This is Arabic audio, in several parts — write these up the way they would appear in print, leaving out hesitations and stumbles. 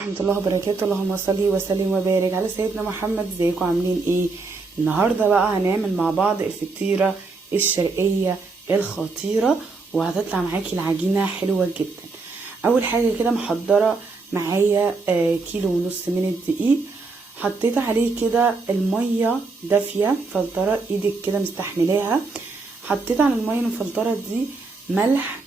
ورحمة الله وبركاته. اللهم صل وسلم وبارك على سيدنا محمد. ازيكم عاملين ايه؟ النهارده بقى هنعمل مع بعض الفطيرة الشرقية الخطيرة، وهتطلع معاكي العجينة حلوة جدا. اول حاجة كده محضرة معايا كيلو ونص من الدقيق، حطيت عليه كده المية دافية فلترة ايدك كده مستحملاها. حطيت على المية المفلترة دي ملح،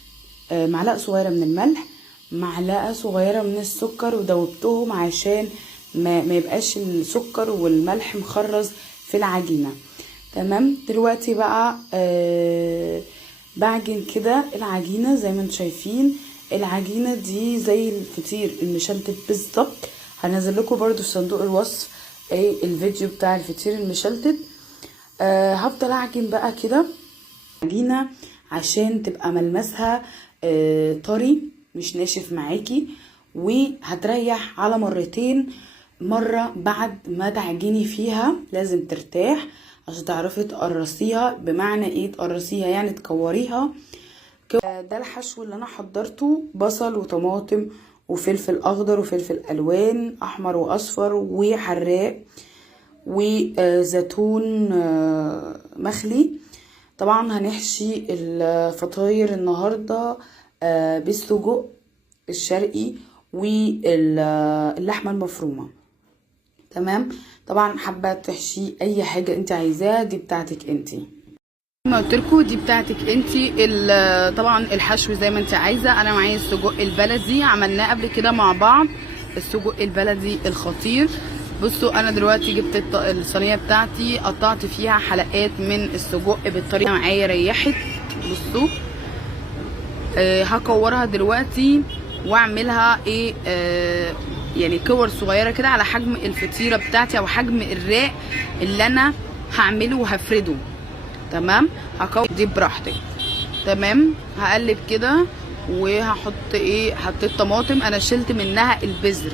معلقة صغيرة من الملح، معلقة صغيرة من السكر، ودوبتهم عشان ما يبقاش السكر والملح مخرز في العجينة. تمام. دلوقتي بقى بعجن كده العجينة زي ما انتم شايفين. العجينة دي زي الفطير المشلتت بالظبط. هنزل لكم برضو في صندوق الوصف الفيديو بتاع الفطير المشلتت. هفضل اعجن بقى كده عجينة عشان تبقى ملمسها طري مش ناشف معاكي، وهتريح على مرتين. مرة بعد ما تعجني فيها لازم ترتاح عشان تعرفي تقرصيها. بمعنى ايه تقرصيها؟ يعني تكوريها. ده الحشو اللي انا حضرته: بصل وطماطم وفلفل اخضر وفلفل الوان احمر واصفر وحراق وزيتون مخلي. طبعا هنحشي الفطاير النهارده بالسجق الشرقي واللحمه المفرومه. تمام. طبعا حابه تحشي اي حاجه انت عايزاها، دي بتاعتك انت. ما قلت لكم دي بتاعتك انت. طبعا الحشو زي ما انت عايزه. انا معايا السجق البلدي، عملناه قبل كده مع بعض، السجق البلدي الخطير. بصوا انا دلوقتي جبت الصينيه بتاعتي، قطعت فيها حلقات من السجق بالطريقه معايا ريحت. بصوا هكورها دلوقتي واعملها يعني كور صغيره كده على حجم الفطيره بتاعتي او حجم الراق اللي انا هعمله وهفرده. تمام. هكور دي براحتك. تمام. هقلب كده وهحط حطيت طماطم. انا شلت منها البذر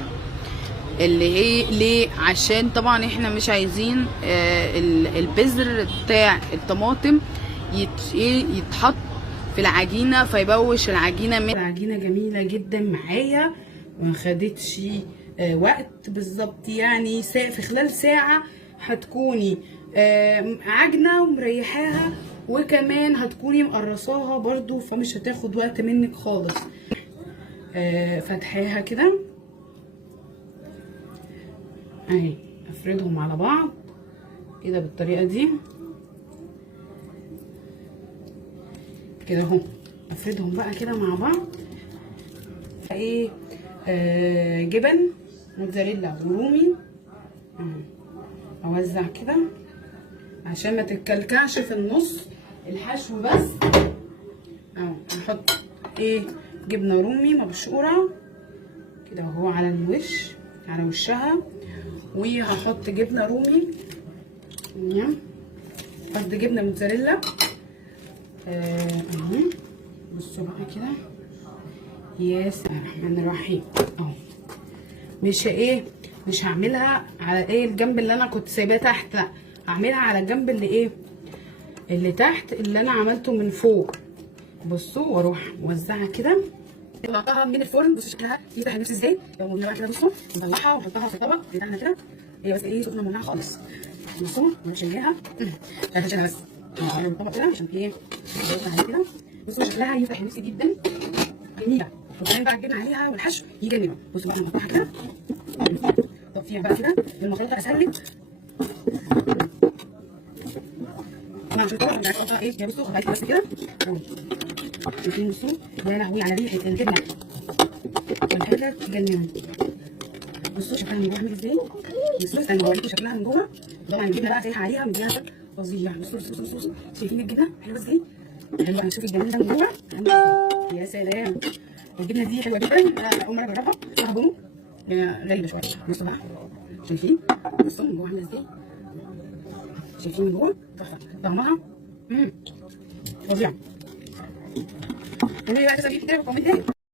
اللي هي ليه؟ عشان طبعا احنا مش عايزين البذر بتاع الطماطم يتحط في العجينه فيبوش العجينه. العجينه جميله جدا معايا وما خدتش وقت بالظبط، يعني في خلال ساعه هتكوني عجنه ومريحاها، وكمان هتكوني مقرصاها برضو، فمش هتاخد وقت منك خالص. فتحاها كده اهي، افردهم على بعض كده بالطريقه دي كده اهو. افردهم بقى كده مع بعض. جبن موتزاريلا ورومي اوزع كده عشان ما تتكلكعش في النص الحشو بس. اهو نحط جبنه رومي مبشوره كده اهو على الوش، على وشها، وهحط جبنه رومي، هحط جبنه موتزاريلا اهو. بصوا بقى كده، يا سلام الرحمن الرحيم اهو. مش هعملها على الجنب اللي انا كنت سايباه تحت، لا هعملها على الجنب اللي تحت اللي انا عملته من فوق. بصوا واروح موزعها كده. طلعتها من الفرن، بصوا شكلها يفتح النفس ازاي. لو بقى كده بصوا نطلعها ونحطها في طبق بتاعنا كده. هي بس سخنه منها خالص. بصوا نشيلها عشان بس نقرب الطبق كده عشان نوزعها كده. بصوا شكلها يفتح النفس جدا، جميله. وكمان بقى الجبن عليها والحشو يجنن. بصوا بقى نحطها كده، طب فيها بقى كده بالمخرطه اسلك. انا عشان طبعا بحطها يا بصوا خليها بس كده. شايفين؟ بصوا يا لهوي على ريحه الجبنه والحاجه تجنن. بصوا شكلها من جوه عامل ازاي. بصوا استنى اوريكم شكلها من جوه. طبعا الجبنه بقى سايحه عليها مديها شكل فظيع. بصوا بصوا بصوا شايفين الجبنه حلوه ازاي. حلوه. هنشوف الجمال ده من جوه. يا سلام الجبنه دي حلوه جدا. انا اول مره اجربها صراحه، بوم غريبه شويه. بصوا بقى شايفين؟ بصوا من جوه عامله ازاي. شايفين من جوه تحفه طعمها فظيع. قولوا لي بقى كده كده في الكومنتات.